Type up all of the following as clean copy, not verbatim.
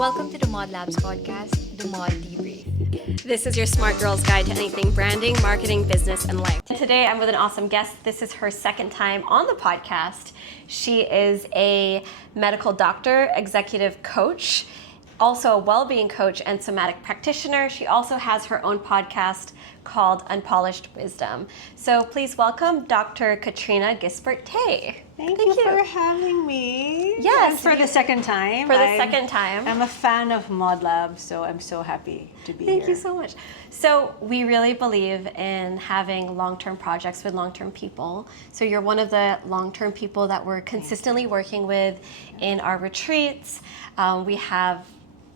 Welcome to the Mod Labs podcast, the Mod Debrief. This is your smart girl's guide to anything branding, marketing, business, and life. Today I'm with an awesome guest. This is her second time on the podcast. She is a medical doctor, executive coach, also a well-being coach and somatic practitioner. She also has her own podcast called Unpolished Wisdom. So please welcome Dr. Katrina Gisbert-Tay. Thank you for having me. Yes. And for the second time. For the second time. I'm a fan of Mod Lab, so I'm so happy to be here. Thank you so much. So we really believe in having long-term projects with long-term people. So you're one of the long-term people that we're consistently working with in our retreats. We have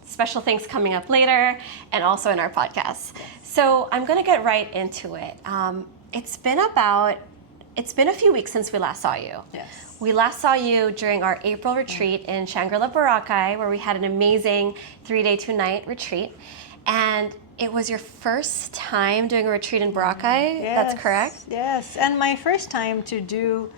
special things coming up later and also in our podcast. So I'm going to get right into it. It's been a few weeks since we last saw you. Yes. We last saw you during our April retreat in Shangri-La, Boracay, where we had an amazing 3-day, 2-night retreat. And it was your first time doing a retreat in Boracay, Yes. that's correct? Yes, and my first time to do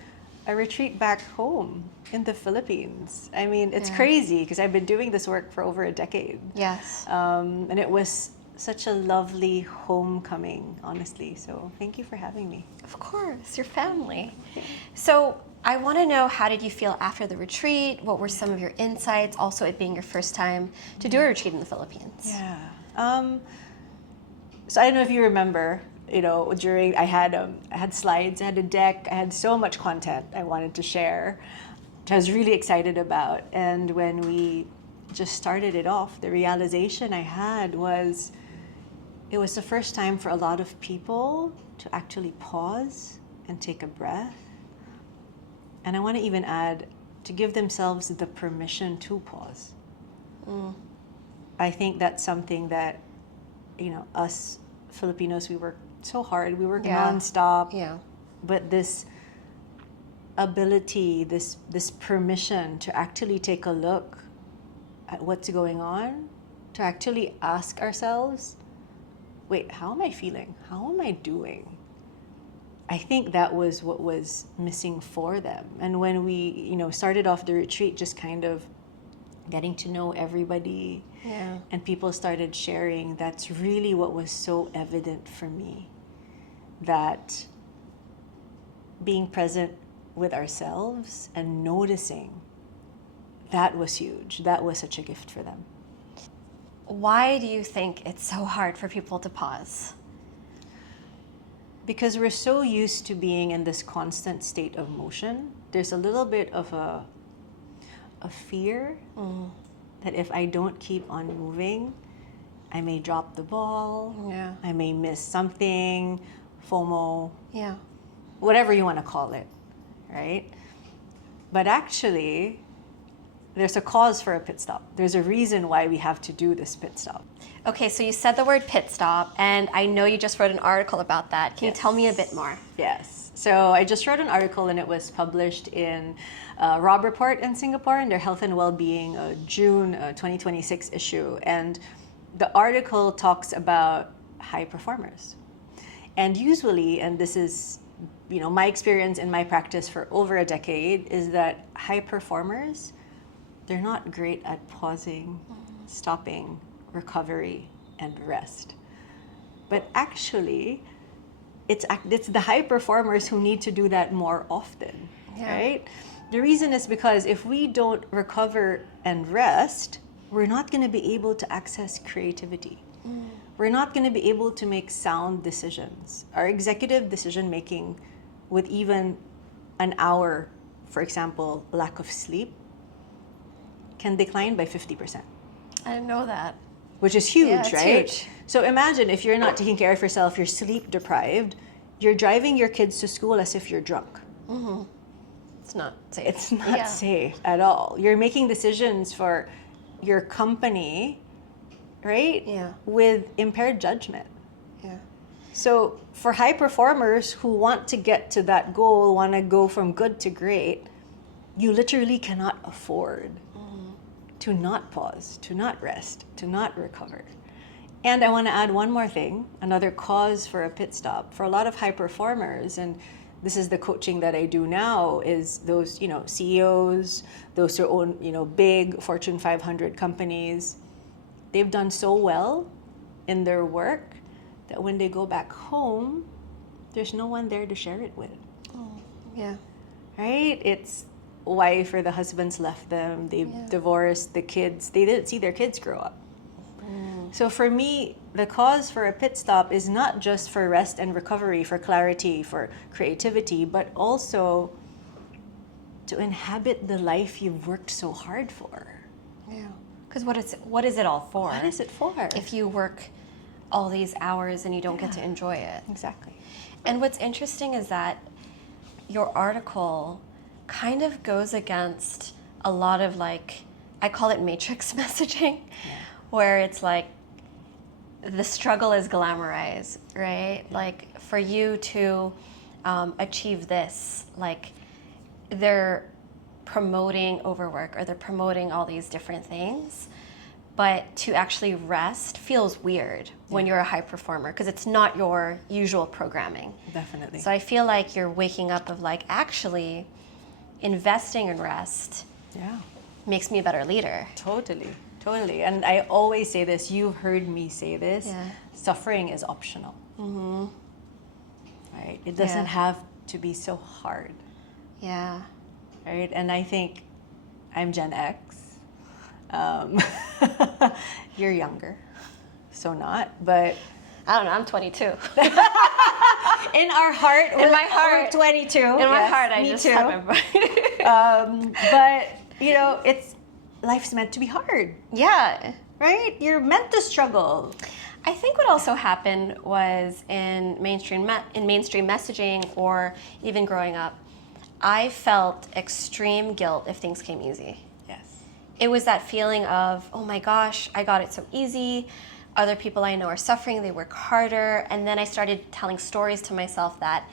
a retreat back home in the Philippines. I mean, it's crazy because I've been doing this work for over a decade. Yes. And it was such a lovely homecoming, honestly. So thank you for having me. Of course, your family. So I want to know, how did you feel after the retreat? What were some of your insights? Also, it being your first time to do a retreat in the Philippines. Yeah. So I don't know if you remember, during I had slides, I had a deck, I had so much content I wanted to share, which I was really excited about. And when we just started it off, the realization I had was it was the first time for a lot of people to actually pause and take a breath. And I want to even add, to give themselves the permission to pause. I think that's something that, us Filipinos, we work so hard, we work nonstop. Yeah. But this ability, this permission to actually take a look at what's going on, to actually ask ourselves, wait, how am I feeling? How am I doing? I think that was what was missing for them. And when we, started off the retreat, just kind of getting to know everybody, and people started sharing, that's really what was so evident for me, that being present with ourselves and noticing, that was huge. That was such a gift for them. Why do you think it's so hard for people to pause? Because we're so used to being in this constant state of motion. There's a little bit of a fear that if I don't keep on moving, I may drop the ball. Yeah. I may miss something, FOMO, Yeah. whatever you want to call it, right? But actually, there's a cause for a pit stop. There's a reason why we have to do this pit stop. Okay, so you said the word pit stop, and I know you just wrote an article about that. Can you tell me a bit more? Yes. So I just wrote an article, and it was published in Rob Report in Singapore in their Health and Wellbeing June 2026 issue. And the article talks about high performers. And usually, and this is my experience in my practice for over a decade, is that high performers, they're not great at pausing, stopping, recovery, and rest. But actually, it's the high performers who need to do that more often, right? The reason is because if we don't recover and rest, we're not going to be able to access creativity. We're not going to be able to make sound decisions. Our executive decision making with even an hour, for example, lack of sleep, can decline by 50%. I didn't know that. Which is huge, Yeah, it's right? huge. So imagine if you're not taking care of yourself, you're sleep deprived, you're driving your kids to school as if you're drunk. It's not safe. It's not safe at all. You're making decisions for your company, right? Yeah. With impaired judgment. Yeah. So for high performers who want to get to that goal, want to go from good to great, you literally cannot afford to not pause, to not rest, to not recover. And I want to add one more thing, another cause for a pit stop. For a lot of high performers, and this is the coaching that I do now, is those, CEOs, those who own, big Fortune 500 companies, they've done so well in their work that when they go back home, there's no one there to share it with. Yeah. Right? It's wife or the husband's left them, they've divorced, the kids, they didn't see their kids grow up. So for me, the cause for a pit stop is not just for rest and recovery, for clarity, for creativity, but also to inhabit the life you've worked so hard for. Yeah. Because what is it all for? What is it for? If you work all these hours and you don't get to enjoy it. Exactly. And what's interesting is that your article kind of goes against a lot of I call it matrix messaging, where it's the struggle is glamorized, right? Like for you to achieve this, they're promoting overwork or they're promoting all these different things, but to actually rest feels weird when you're a high performer because it's not your usual programming. Definitely. So I feel like you're waking up of actually investing in rest makes me a better leader. Totally. And I always say this, you've heard me say this, Yeah. suffering is optional. Right? It doesn't have to be so hard. Yeah. Right? And I think I'm Gen X. You're younger, so not, but I don't know, I'm 22. in our heart, In my heart. we're 22. In my heart, I me just too. have But life's meant to be hard, Yeah. right? You're meant to struggle. I think what also happened was in mainstream messaging or even growing up, I felt extreme guilt if things came easy. Yes. It was that feeling of, oh my gosh, I got it so easy. Other people I know are suffering, they work harder. And then I started telling stories to myself that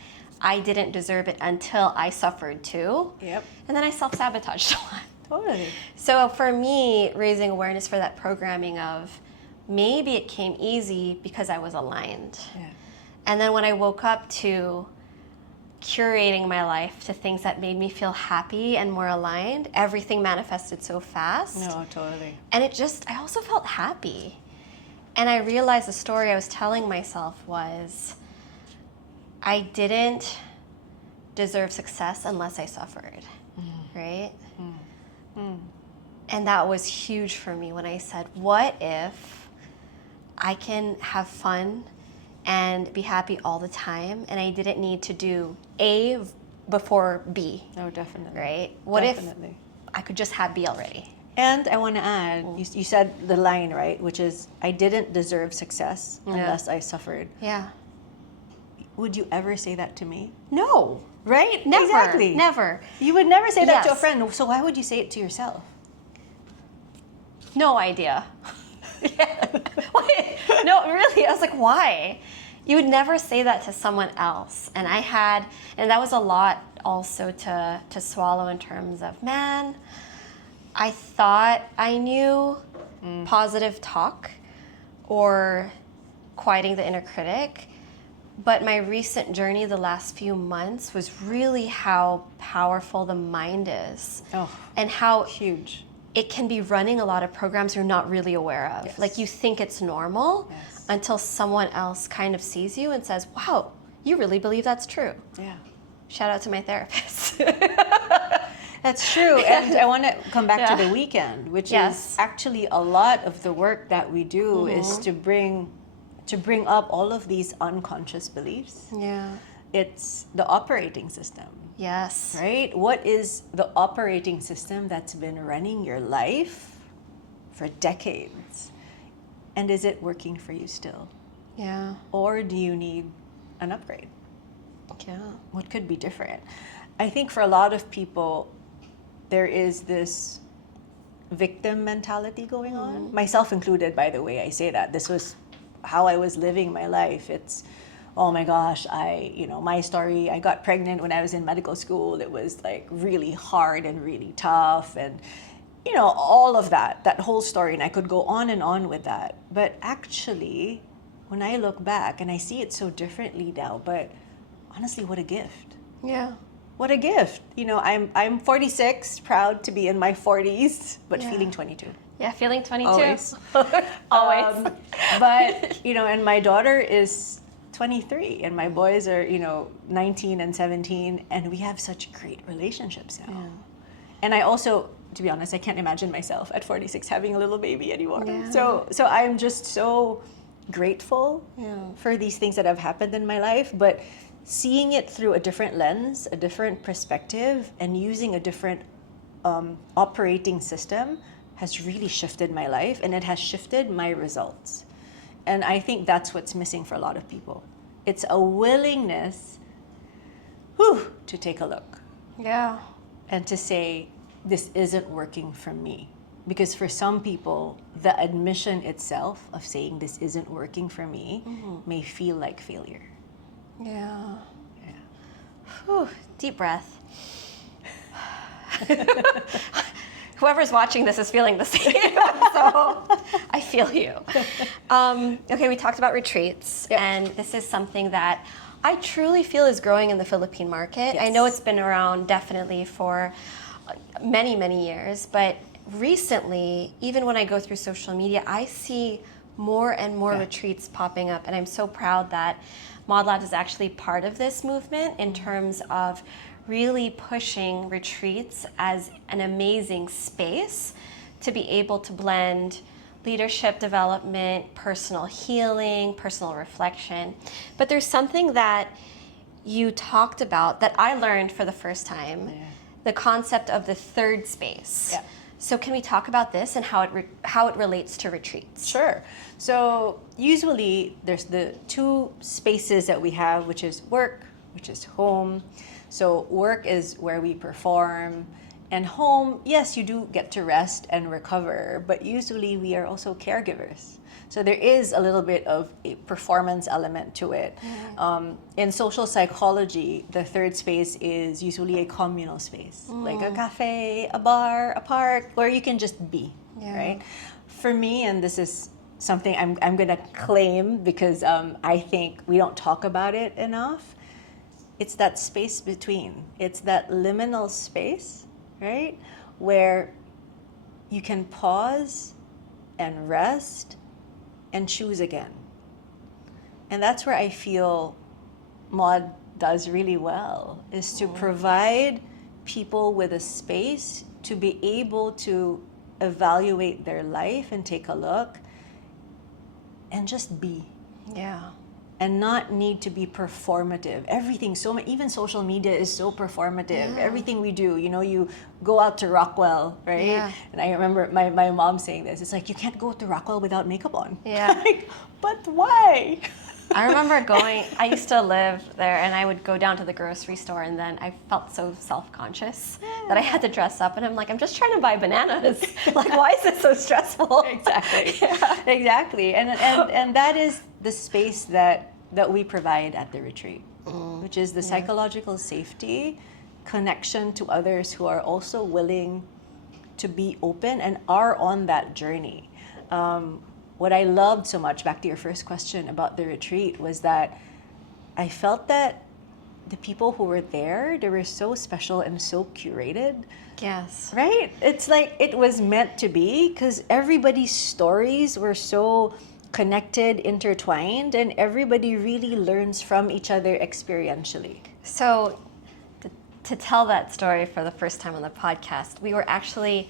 I didn't deserve it until I suffered too. Yep. And then I self-sabotaged a lot. Totally. So for me, raising awareness for that programming of maybe it came easy because I was aligned. Yeah. And then when I woke up to curating my life to things that made me feel happy and more aligned, everything manifested so fast. No, totally. And I also felt happy. And I realized the story I was telling myself was I didn't deserve success unless I suffered, right? And that was huge for me when I said, what if I can have fun and be happy all the time and I didn't need to do A before B, No, definitely. right? What Definitely. if I could just have B already? And I want to add, you said the line, right? Which is, I didn't deserve success unless I suffered. Yeah. Would you ever say that to me? No. Right? Never. Exactly. Never. You would never say that to a Yes. friend. So why would you say it to yourself? No idea. Wait, no, really. I was like, why? You would never say that to someone else. And that was a lot also to swallow in terms of, man, I thought I knew positive talk or quieting the inner critic. But my recent journey the last few months was really how powerful the mind is. Oh, and how huge. it can be running a lot of programs you're not really aware of. Yes. Like you think it's normal Yes. until someone else kind of sees you and says, wow, you really believe that's true. Yeah. Shout out to my therapist. That's true. And I want to come back to Yeah. the weekend, which Yes. is actually a lot of the work that we do is to bring up all of these unconscious beliefs. Yeah. It's the operating system, Yes. right? What is the operating system that's been running your life for decades? And is it working for you still? Yeah. Or do you need an upgrade? Yeah. What could be different? I think for a lot of people, there is this victim mentality going on. Myself included, by the way, I say that. This was how I was living my life. It's, oh my gosh, my story, I got pregnant when I was in medical school. It was like really hard and really tough and, all of that whole story. And I could go on and on with that. But actually, when I look back and I see it so differently now, but honestly, what a gift. Yeah. What a gift. I'm 46, proud to be in my 40s, but Yeah. feeling 22. Yeah, feeling 22. Always. Always. But, and my daughter is 23 and my boys are, 19 and 17, and we have such great relationships now. Yeah. And I also, to be honest, I can't imagine myself at 46 having a little baby anymore. Yeah. So I'm just so grateful for these things that have happened in my life, but seeing it through a different lens, a different perspective, and using a different operating system has really shifted my life, and it has shifted my results. And I think that's what's missing for a lot of people. It's a willingness to take a look Yeah. and to say, this isn't working for me. Because for some people, the admission itself of saying this isn't working for me may feel like failure. Yeah. Yeah. Whew, deep breath. Whoever's watching this is feeling the same, so I feel you. Okay, we talked about retreats, and this is something that I truly feel is growing in the Philippine market. Yes. I know it's been around definitely for many, many years, but recently, even when I go through social media, I see more and more retreats popping up, and I'm so proud that Mod Labs is actually part of this movement in terms of really pushing retreats as an amazing space to be able to blend leadership development, personal healing, personal reflection. But there's something that you talked about that I learned for the first time, the concept of the third space. Yeah. So can we talk about this and how it relates to retreats? Sure. So usually there's the two spaces that we have, which is work, which is home. So work is where we perform, and home, yes, you do get to rest and recover, but usually we are also caregivers. So there is a little bit of a performance element to it. In social psychology, the third space is usually a communal space, like a cafe, a bar, a park, where you can just be, right? For me, and this is something I'm gonna claim because I think we don't talk about it enough, it's that space between. It's that liminal space, right? Where you can pause and rest and choose again. And that's where I feel Mod does really well, is to provide people with a space to be able to evaluate their life and take a look and just be. Yeah. And not need to be performative. Everything, even social media is so performative. Everything we do, you go out to Rockwell, right? Yeah. And I remember my mom saying this. It's like, you can't go to Rockwell without makeup on. Yeah. Like, but why? I remember I used to live there, and I would go down to the grocery store, and then I felt so self-conscious that I had to dress up, and I'm like, I'm just trying to buy bananas. Like, why is this so stressful? Exactly. Exactly. And that is the space that we provide at the retreat, which is the psychological safety, connection to others who are also willing to be open and are on that journey. What I loved so much, back to your first question about the retreat, was that I felt that the people who were there, they were so special and so curated. Yes. Right? It's like it was meant to be, because everybody's stories were so connected, intertwined, and everybody really learns from each other experientially. So, to tell that story for the first time on the podcast, we were actually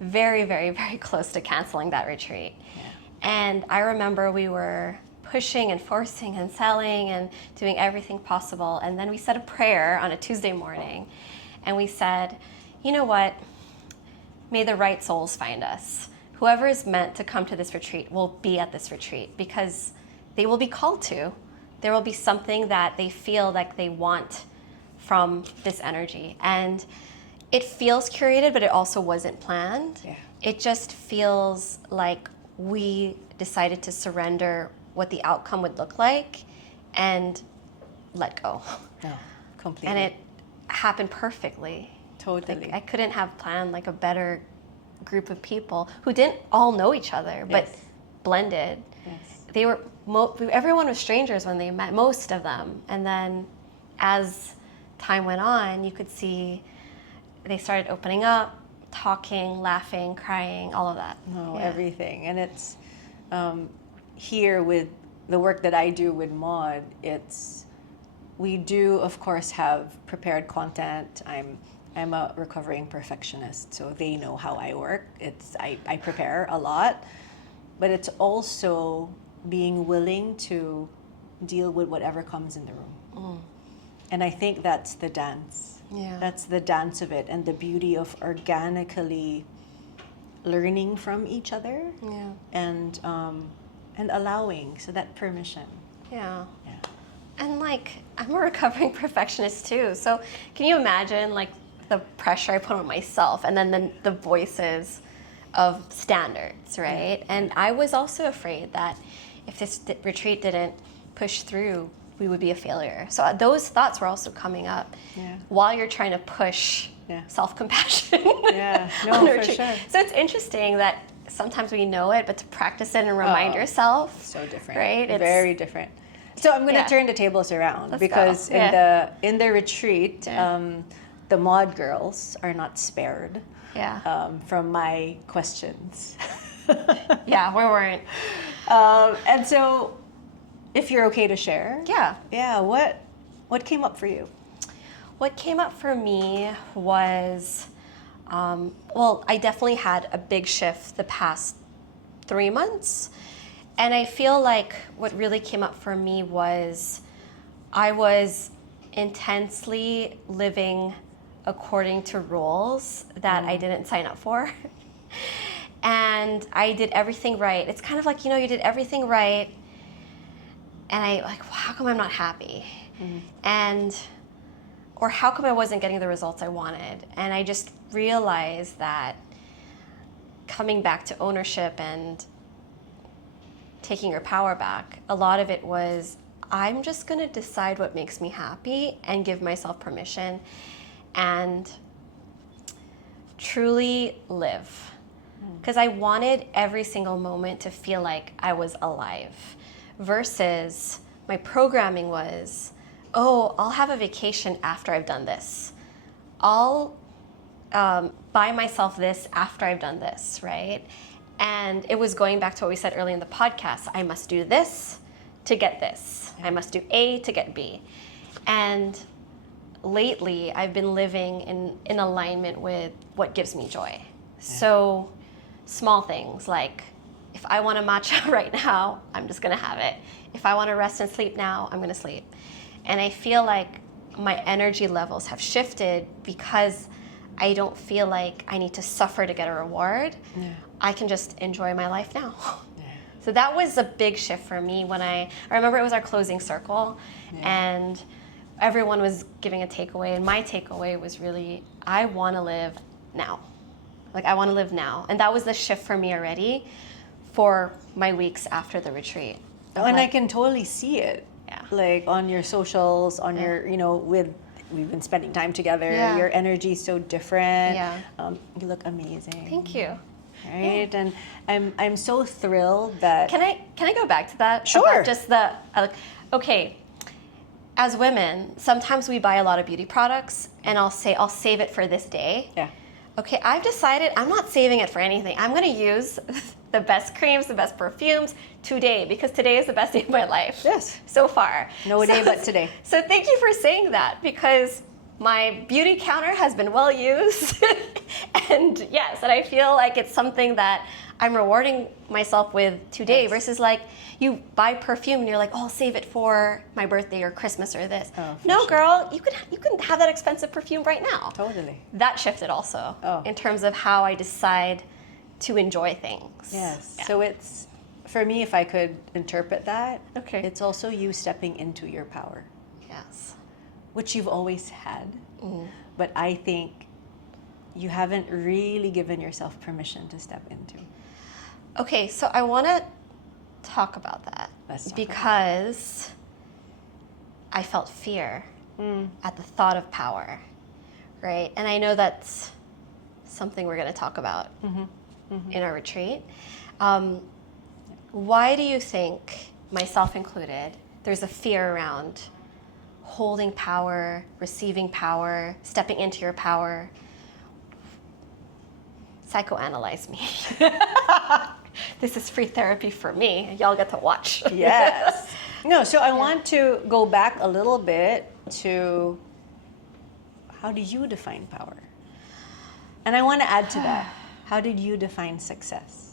very, very, very close to canceling that retreat. Yeah. And I remember we were pushing and forcing and selling and doing everything possible. And then we said a prayer on a Tuesday morning, and we said, you know what? May the right souls find us. Whoever is meant to come to this retreat will be at this retreat, because they will be called to. There will be something that they feel like they want from this energy. And it feels curated, but it also wasn't planned. Yeah. It just feels like we decided to surrender what the outcome would look like and let go. No, completely. And it happened perfectly. Totally. Like, I couldn't have planned like a better group of people who didn't all know each other, but blended. Yes. They were everyone was strangers when they met, most of them. And then as time went on, you could see they started opening up, talking, laughing, crying, all of that. No, everything. And it's here with the work that I do with Maud, we do of course have prepared content. I'm a recovering perfectionist, so they know how I work. I prepare a lot, but it's also being willing to deal with whatever comes in the room. And I think that's the dance. Yeah. That's the dance of it, and the beauty of organically learning from each other. Yeah. And allowing, so that permission. Yeah. Yeah. And like, I'm a recovering perfectionist too. So can you imagine like the pressure I put on myself and then the voices of standards, right? Yeah. And I was also afraid that if this retreat didn't push through, we would be a failure. So those thoughts were also coming up while you're trying to push self-compassion. Yeah, no, on a for retreat. sure. So it's interesting that sometimes we know it, but to practice it and remind yourself. So different. Right? It's Very different. So I'm going to turn the tables around. Let's because go. in the retreat, the Maud girls are not spared from my questions. Yeah, we weren't. And so, if you're okay to share, what came up for you? What came up for me was, I definitely had a big shift the past 3 months. And I feel like what really came up for me was I was intensely living according to rules that I didn't sign up for. And I did everything right. It's kind of like, you did everything right. And I like, how come I'm not happy? Or how come I wasn't getting the results I wanted? And I just realized that coming back to ownership and taking your power back, a lot of it was, I'm just gonna decide what makes me happy and give myself permission and truly live. Because I wanted every single moment to feel like I was alive, versus my programming was, I'll have a vacation after I've done this. I'll buy myself this after I've done this, right? And it was going back to what we said earlier in the podcast. I must do this to get this. I must do A to get B. And lately, I've been living in alignment with what gives me joy. So small things like, if I want a matcha right now, I'm just gonna have it. If I wanna rest and sleep now, I'm gonna sleep. And I feel like my energy levels have shifted because I don't feel like I need to suffer to get a reward. I can just enjoy my life now. So that was a big shift for me when I remember it was our closing circle and everyone was giving a takeaway, and my takeaway was really, I wanna live now. Like, I wanna live now. And that was the shift for me already for my weeks after the retreat. And I can totally see it. Like on your socials, on your, we've been spending time together. Your energy is so different. You look amazing. Thank you. Right, and I'm so thrilled that. Can I go back to that? Sure. About just okay. As women, sometimes we buy a lot of beauty products, and I'll save it for this day. Okay, I've decided I'm not saving it for anything. I'm gonna use the best creams, the best perfumes today, because today is the best day of my life. Yes. So far. No day but today. So thank you for saying that, because my beauty counter has been well used. And yes, and I feel like it's something that I'm rewarding myself with today versus like you buy perfume and you're like, I'll save it for my birthday or Christmas or this. No, girl, you can have that expensive perfume right now. Totally. That shifted also in terms of how I decide to enjoy things. Yes. So it's, for me, if I could interpret that, Okay. it's also you stepping into your power, Yes. which you've always had. But I think you haven't really given yourself permission to step into. Okay, so I want to talk about that Let's talk because I felt fear at the thought of power, right? And I know that's something we're going to talk about in our retreat. Why do you think, myself included, there's a fear around holding power, receiving power, stepping into your power. Psychoanalyze me. This is free therapy for me. Y'all get to watch. Yes. No, so I want to go back a little bit to how do you define power? And I want to add to that, how did you define success?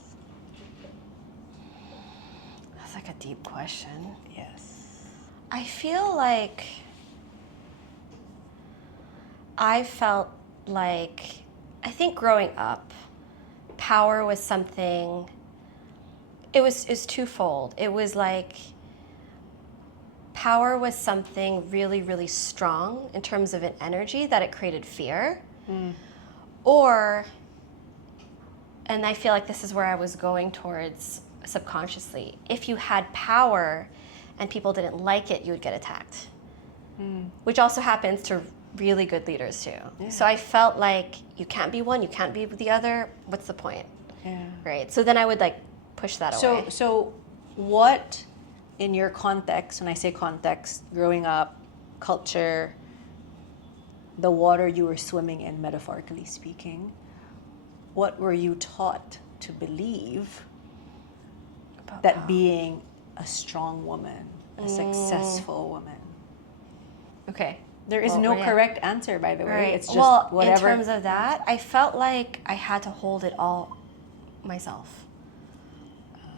That's like a deep question. Yes. I feel like I felt like, I think growing up, power was something, it was twofold. It was like, power was something really, really strong in terms of an energy that it created fear. Or, and I feel like this is where I was going towards subconsciously, if you had power and people didn't like it, you would get attacked. Which also happens to really good leaders too. Yeah. So I felt like you can't be one, you can't be the other. What's the point? Yeah. Right. So then I would like push that away. So what in your context, when I say context, growing up, culture, the water you were swimming in, metaphorically speaking, what were you taught to believe About that power. being a strong woman, a successful woman? Okay. There is Well, no yeah. correct answer, by the way. Right. It's just well, whatever. in terms of that, I felt like I had to hold it all myself.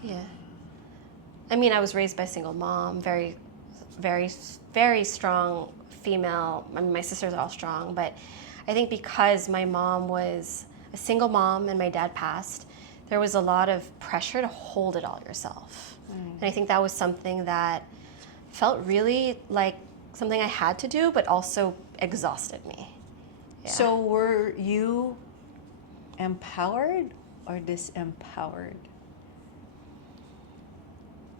Yeah. I mean, I was raised by a single mom, very, very, very strong female. I mean, my sisters are all strong, but I think because my mom was a single mom and my dad passed, there was a lot of pressure to hold it all yourself. And I think that was something that felt really like something I had to do, but also exhausted me. Yeah. So were you empowered or disempowered?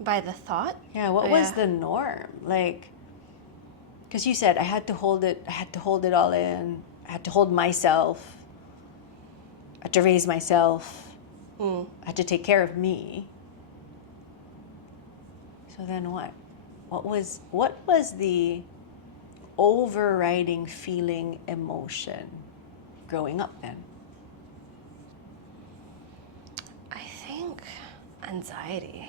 By the thought? Yeah, what Oh, was yeah. the norm? Like, because you said I had to hold it all in, I had to hold myself, I had to raise myself, I had to take care of me. So then what? What was the overriding feeling, emotion growing up then? I think anxiety.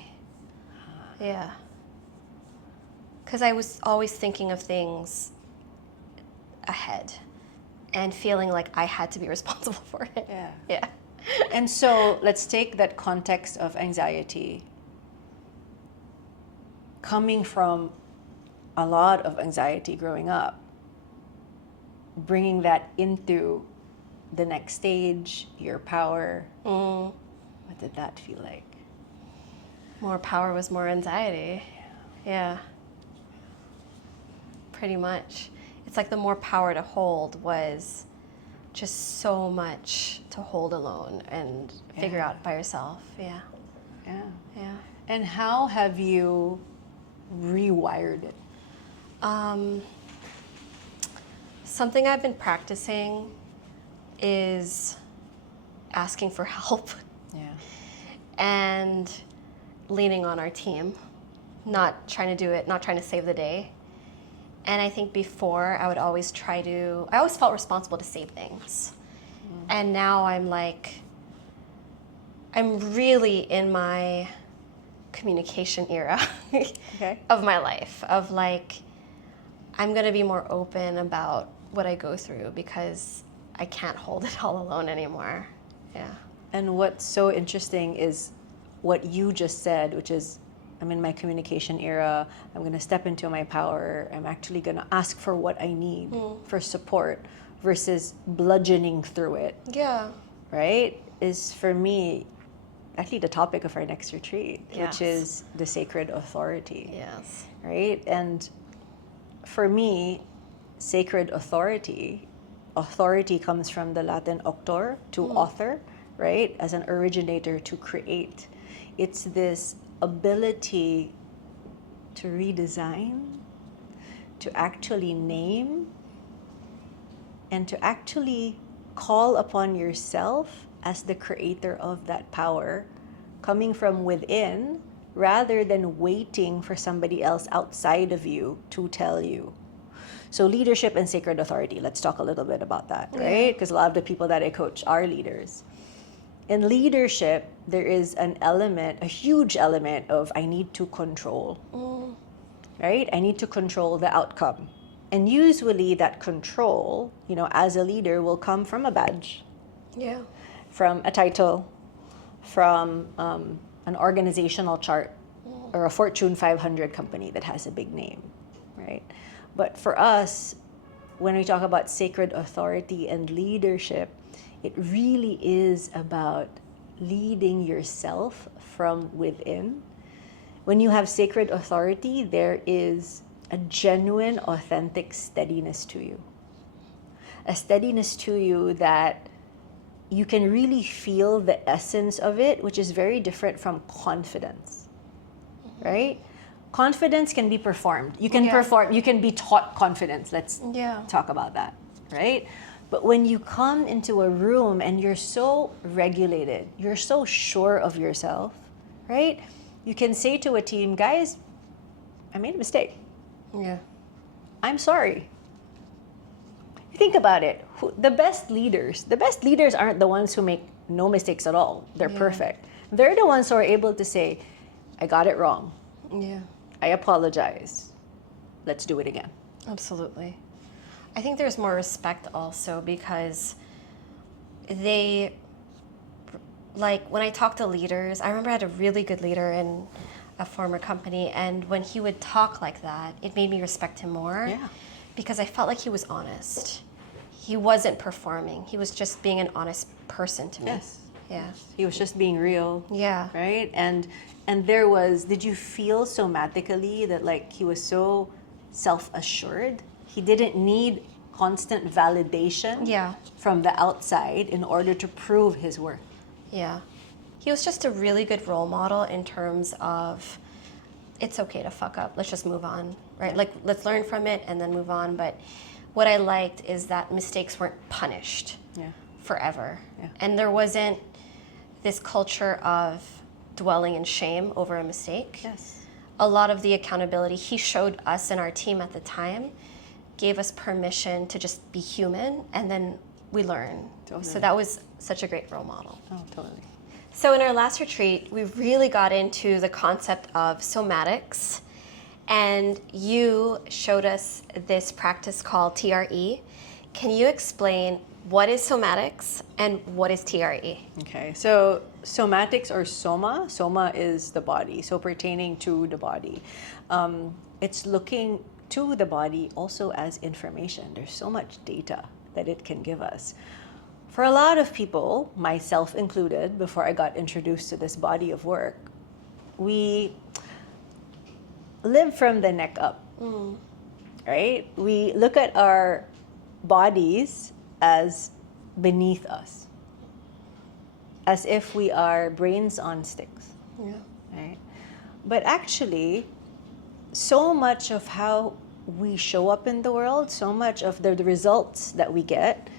Yeah. Because I was always thinking of things ahead and feeling like I had to be responsible for it. Yeah. Yeah. And so let's take that context of anxiety coming from a lot of anxiety growing up, bringing that into the next stage, your power. What did that feel like? More power was more anxiety. Yeah. Pretty much. It's like the more power to hold was just so much to hold alone and figure out by yourself. Yeah. Yeah. Yeah. And how have you rewired it? Something I've been practicing is asking for help Yeah. and leaning on our team, not trying to do it, not trying to save the day. And I think before I always felt responsible to save things. And now I'm really in my communication era Okay. of my life, of like, I'm gonna be more open about what I go through because I can't hold it all alone anymore. Yeah. And what's so interesting is what you just said, which is, I'm in my communication era, I'm going to step into my power, I'm actually going to ask for what I need for support versus bludgeoning through it, Yeah. right? Is for me actually the topic of our next retreat, Yes. which is the sacred authority, Yes. right? And for me, sacred authority comes from the Latin auctor, to author, right? As an originator, to create. It's this ability to redesign, to actually name, and to actually call upon yourself as the creator of that power, coming from within, rather than waiting for somebody else outside of you to tell you. So leadership and sacred authority, let's talk a little bit about that, right? Because a lot of the people that I coach are leaders. In leadership, there is an element, a huge element of I need to control, right? I need to control the outcome. And usually that control, as a leader will come from a badge, from a title, from an organizational chart, or a Fortune 500 company that has a big name, right? But for us, when we talk about sacred authority and leadership, it really is about leading yourself from within. When you have sacred authority, there is a genuine, authentic steadiness to you. A steadiness to you that you can really feel the essence of it, which is very different from confidence, right? Confidence can be performed. You can perform, you can be taught confidence. Let's talk about that, right? But when you come into a room and you're so regulated, you're so sure of yourself, right? You can say to a team, guys, I made a mistake. I'm sorry. Think about it. The best leaders aren't the ones who make no mistakes at all. They're perfect. They're the ones who are able to say, I got it wrong. I apologize. Let's do it again. Absolutely. I think there's more respect also because they, like when I talk to leaders, I remember I had a really good leader in a former company, and when he would talk like that, it made me respect him more because I felt like he was honest. He wasn't performing. He was just being an honest person to me. He was just being real. Right? And there was, did you feel somatically that like he was so self-assured? He didn't need constant validation from the outside in order to prove his worth. He was just a really good role model in terms of it's okay to fuck up. Let's just move on, right? Like, let's learn from it and then move on. But what I liked is that mistakes weren't punished forever. And there wasn't this culture of dwelling in shame over a mistake. A lot of the accountability he showed us and our team at the time gave us permission to just be human, and then we learn. So that was such a great role model. So in our last retreat, we really got into the concept of somatics, and you showed us this practice called TRE. Can you explain what is somatics and what is TRE? Okay, so somatics or soma is the body, so pertaining to the body. It's looking to the body also as information. There's so much data that it can give us. For a lot of people, myself included, before I got introduced to this body of work, we live from the neck up, right? We look at our bodies as beneath us, as if we are brains on sticks, right? But actually, so much of how we show up in the world, so much of the results that we get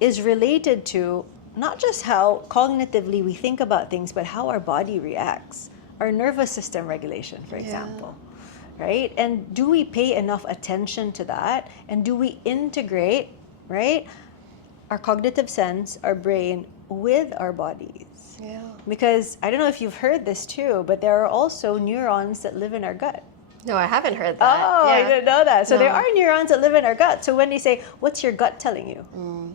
is related to not just how cognitively we think about things, but how our body reacts, our nervous system regulation, for example, right? And do we pay enough attention to that? And do we integrate, right, our cognitive sense, our brain, with our bodies? Because I don't know if you've heard this too, but there are also neurons that live in our gut. No, I haven't heard that. Oh, I didn't know that. So there are neurons that live in our gut. So when they say, what's your gut telling you?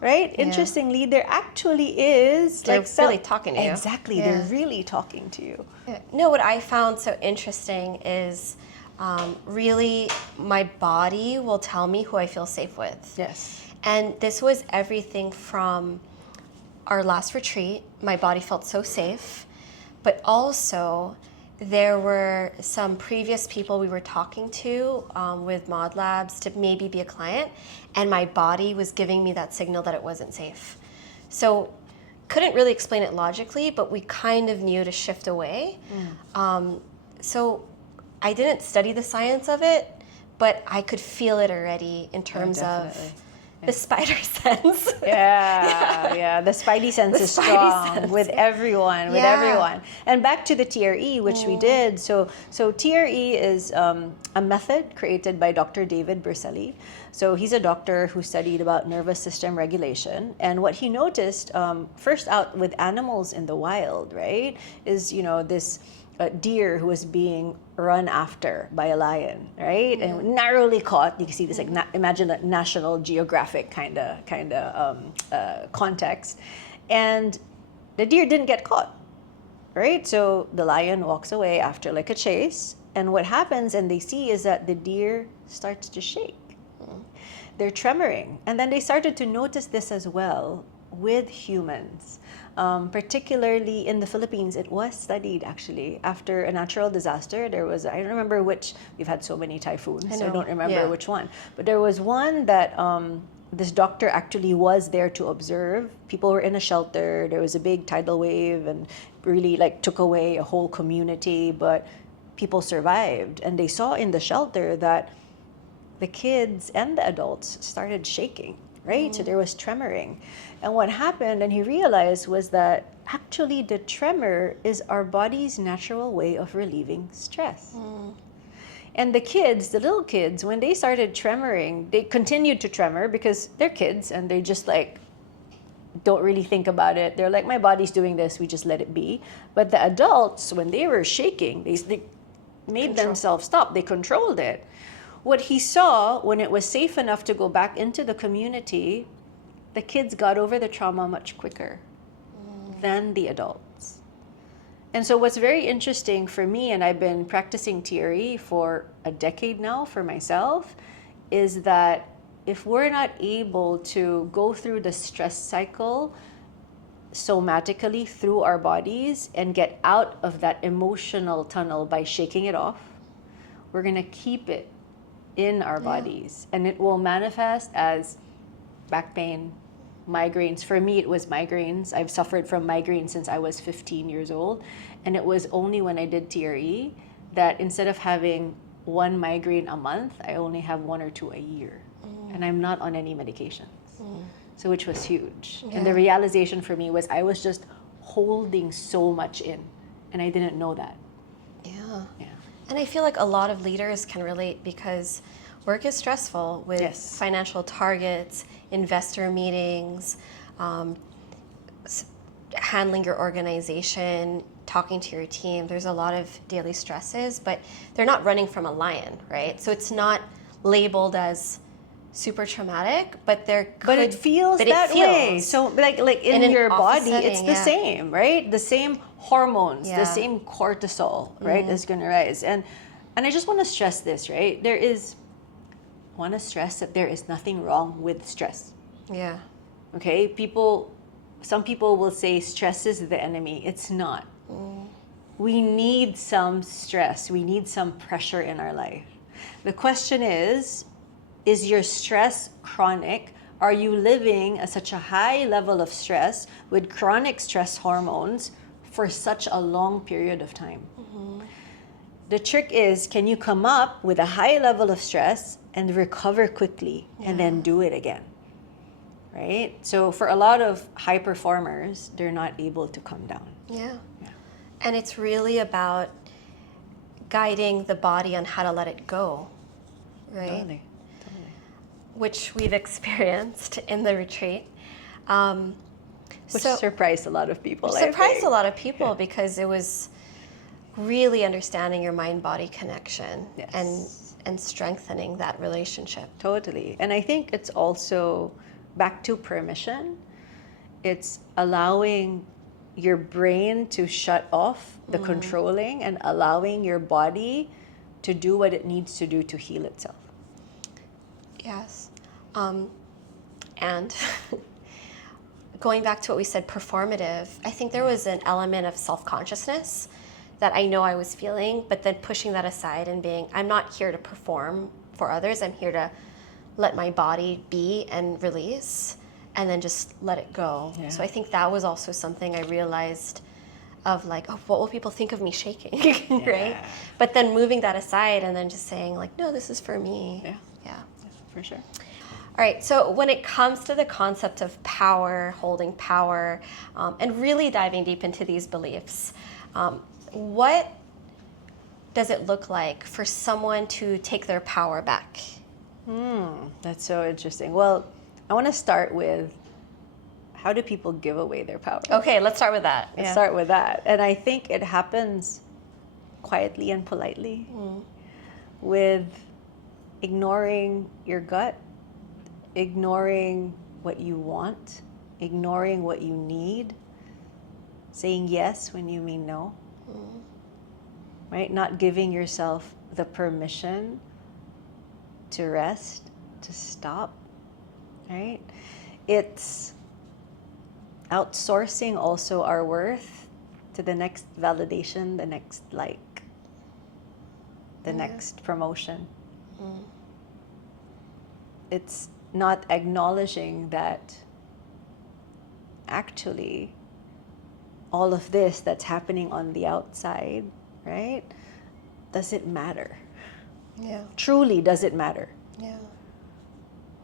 Right? Interestingly, there actually is... They're really talking to you. Exactly. They're really talking to you. No, what I found so interesting is really my body will tell me who I feel safe with. And this was everything from our last retreat. My body felt so safe. But also, there were some previous people we were talking to with Mod Labs to maybe be a client, and my body was giving me that signal that it wasn't safe. So couldn't really explain it logically, but we kind of knew to shift away. So I didn't study the science of it, but I could feel it already in terms of the spider sense. Yeah. The spidey sense The is spidey strong sense, with yeah. everyone, with Yeah. everyone. And back to the TRE, which we did. So TRE is a method created by Dr. David Berceli. So he's a doctor who studied about nervous system regulation. And what he noticed, first out with animals in the wild, right, is, this deer who was being run after by a lion, right, and narrowly caught. You can see this, like, imagine a National Geographic kind of context, and the deer didn't get caught, right? So the lion walks away after like a chase, and what happens, and they see, is that the deer starts to shake. They're tremoring, and then they started to notice this as well with humans. Particularly in the Philippines, it was studied actually after a natural disaster. There was, I don't remember which, we've had so many typhoons, so I don't remember which one. But there was one that this doctor actually was there to observe. People were in a shelter, there was a big tidal wave and really like took away a whole community, but people survived. And they saw in the shelter that the kids and the adults started shaking, right? So there was tremoring. And what happened, and he realized, was that actually the tremor is our body's natural way of relieving stress. And the kids, the little kids, when they started tremoring, they continued to tremor because they're kids and they just like don't really think about it. They're like, my body's doing this, we just let it be. But the adults, when they were shaking, they made themselves stop. They controlled it. What he saw, when it was safe enough to go back into the community, the kids got over the trauma much quicker than the adults. And so what's very interesting for me, and I've been practicing TRE for a decade now for myself, is that if we're not able to go through the stress cycle somatically through our bodies and get out of that emotional tunnel by shaking it off, we're going to keep it in our bodies, and it will manifest as back pain, migraines. For me, it was migraines. I've suffered from migraines since I was 15 years old, and it was only when I did TRE that instead of having one migraine a month, I only have one or two a year, and I'm not on any medications. So which was huge. And the realization for me was I was just holding so much in, and I didn't know that. Yeah. And I feel like a lot of leaders can relate because work is stressful with financial targets, investor meetings, handling your organization, talking to your team. There's a lot of daily stresses, but they're not running from a lion, right? So it's not labeled as super traumatic, but it feels that way. So like in your body, it's the same, right? The same hormones, the same cortisol, right, is going to rise. And I just want to stress this, right? Want to stress that there is nothing wrong with stress. Yeah. Okay? Some people will say stress is the enemy. It's not. We need some stress. We need some pressure in our life. The question is your stress chronic? Are you living at such a high level of stress with chronic stress hormones for such a long period of time? The trick is, can you come up with a high level of stress and recover quickly and then do it again? Right? So for a lot of high performers, they're not able to come down. Yeah. And it's really about guiding the body on how to let it go, right? Totally. Which we've experienced in the retreat. Which surprised a lot of people. Surprised a lot of people because it was really understanding your mind-body connection and strengthening that relationship. Totally. And I think it's also back to permission. It's allowing your brain to shut off the controlling and allowing your body to do what it needs to do to heal itself. Yes. And going back to what we said, performative, I think there was an element of self-consciousness that I know I was feeling, but then pushing that aside and being, I'm not here to perform for others. I'm here to let my body be and release and then just let it go. Yeah. So I think that was also something I realized of like, oh, what will people think of me shaking, right? But then moving that aside and then just saying like, no, this is for me. Yeah, for sure. All right, so when it comes to the concept of power, holding power, and really diving deep into these beliefs, what does it look like for someone to take their power back? That's so interesting. Well, I want to start with, how do people give away their power? Okay, let's start with that. Let's start with that. And I think it happens quietly and politely with ignoring your gut, ignoring what you want, ignoring what you need, saying yes when you mean no, right? Not giving yourself the permission to rest, to stop, right? It's outsourcing also our worth to the next validation, the next like, the next promotion. It's not acknowledging that actually all of this that's happening on the outside, right? Does it matter? Yeah. Truly, does it matter? Yeah.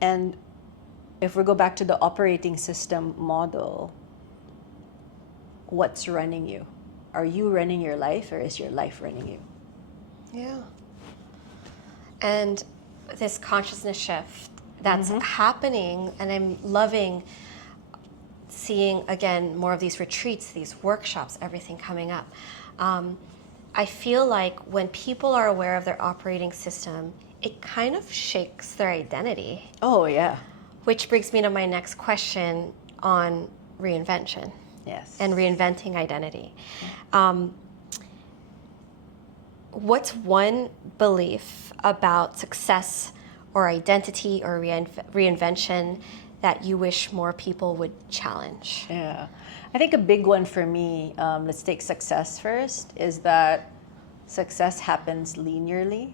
And if we go back to the operating system model, what's running you? Are you running your life, or is your life running you? Yeah. And this consciousness shift that's happening, and I'm loving seeing, again, more of these retreats, these workshops, everything coming up. I feel like when people are aware of their operating system, it kind of shakes their identity. Oh, yeah. Which brings me to my next question on reinvention. Yes. And reinventing identity. What's one belief about success or identity or reinvention that you wish more people would challenge? Yeah. I think a big one for me, let's take success first, is that success happens linearly.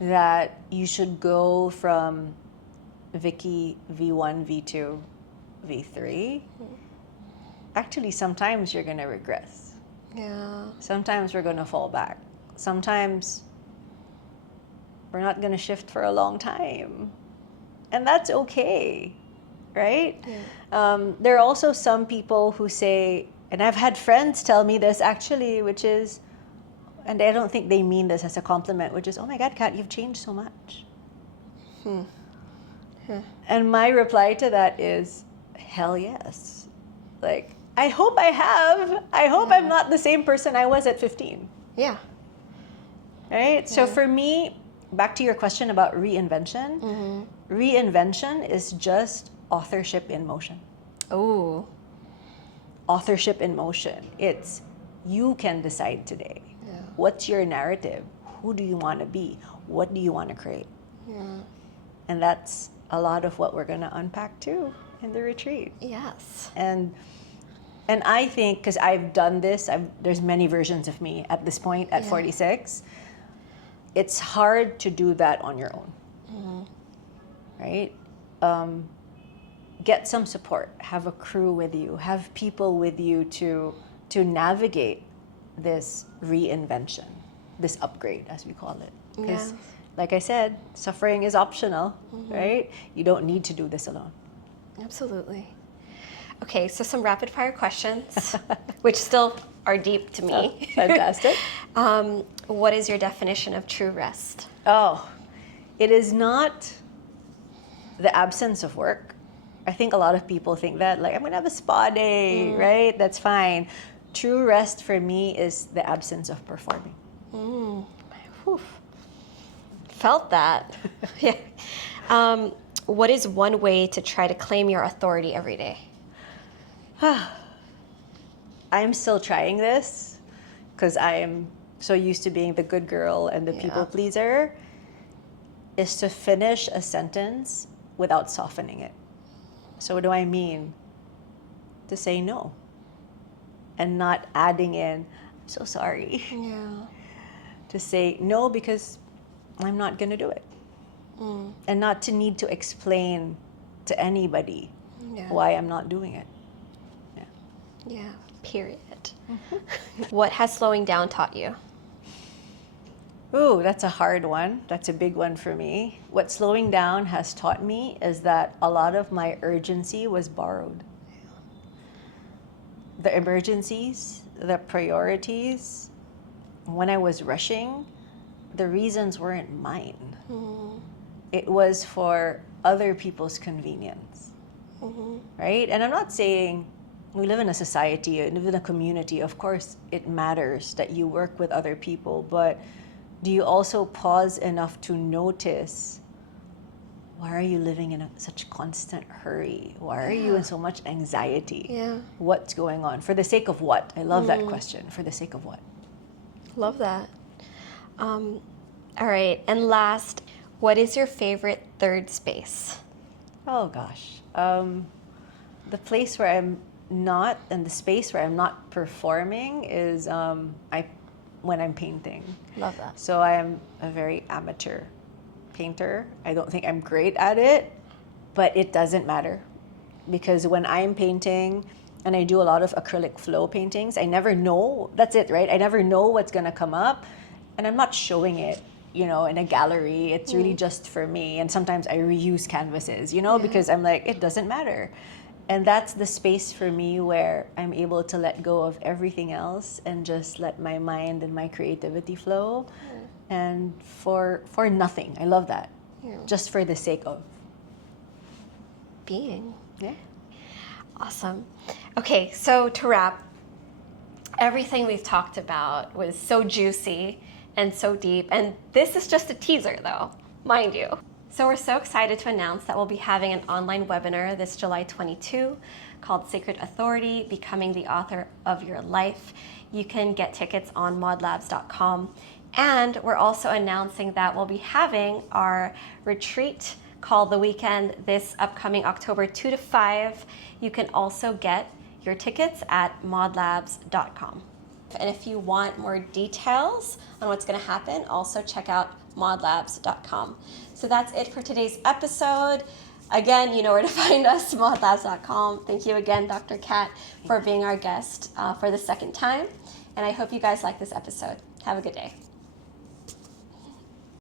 That you should go from Vicky V1, V2, V3. Actually, sometimes you're going to regress. Yeah. Sometimes we're going to fall back. Sometimes we're not going to shift for a long time. And that's okay, right? Yeah. There are also some people who say, and I've had friends tell me this actually, which is, and I don't think they mean this as a compliment, which is, oh my God, Kat, you've changed so much. And my reply to that is, hell yes. Like, I hope I have. I hope I'm not the same person I was at 15. Yeah. Right? So for me, back to your question about reinvention, reinvention is just authorship in motion. Oh. Authorship in motion. It's, you can decide today. Yeah. What's your narrative? Who do you want to be? What do you want to create? Yeah. And that's a lot of what we're going to unpack too in the retreat. Yes. And I think, because I've done this, there's many versions of me at this point at 46. It's hard to do that on your own, right? Get some support. Have a crew with you. Have people with you to navigate this reinvention, this upgrade, as we call it. Because, like I said, suffering is optional, right? You don't need to do this alone. Absolutely. Okay, so some rapid fire questions, which still are deep to me. Oh, fantastic. What is your definition of true rest? Oh, it is not the absence of work. I think a lot of people think that, like, I'm going to have a spa day, right? That's fine. True rest for me is the absence of performing. Whew. Felt that. Yeah. What is one way to try to claim your authority every day? I'm still trying this because I am so used to being the good girl and the people pleaser, is to finish a sentence without softening it. So what do I mean? To say no and not adding in, I'm so sorry. Yeah. To say no because I'm not going to do it. And not to need to explain to anybody why I'm not doing it. Yeah, period. What has slowing down taught you? Ooh, that's a hard one. That's a big one for me. What slowing down has taught me is that a lot of my urgency was borrowed. The emergencies, the priorities, when I was rushing, the reasons weren't mine. It was for other people's convenience, right? And I'm not saying we live in a society, we live in a community. Of course, it matters that you work with other people, but do you also pause enough to notice, why are you living in such constant hurry? Why are you in so much anxiety? Yeah. What's going on? For the sake of what? I love that question. For the sake of what? Love that. All right, and last, what is your favorite third space? Oh gosh. The place where I'm not, and the space where I'm not performing is when I'm painting. Love that. So I am a very amateur painter. I don't think I'm great at it, but it doesn't matter, because when I'm painting, and I do a lot of acrylic flow paintings, I never know, that's it, right? I never know what's gonna come up, and I'm not showing it, in a gallery. It's really just for me. And sometimes I reuse canvases, because I'm like, it doesn't matter. And that's the space for me where I'm able to let go of everything else and just let my mind and my creativity flow. And for nothing. I love that. Just for the sake of being. Yeah. Awesome. Okay, so to wrap, everything we've talked about was so juicy and so deep. And this is just a teaser though, mind you. So we're so excited to announce that we'll be having an online webinar this July 22 called Sacred Authority, Becoming the Author of Your Life. You can get tickets on modlabs.com. And we're also announcing that we'll be having our retreat called The Weekend this upcoming October 2 to 5. You can also get your tickets at modlabs.com. And if you want more details on what's going to happen, also check out modlabs.com. So that's it for today's episode. Again, you know where to find us, modlabs.com. Thank you again, Dr. Kat, for being our guest for the second time. And I hope you guys like this episode. Have a good day.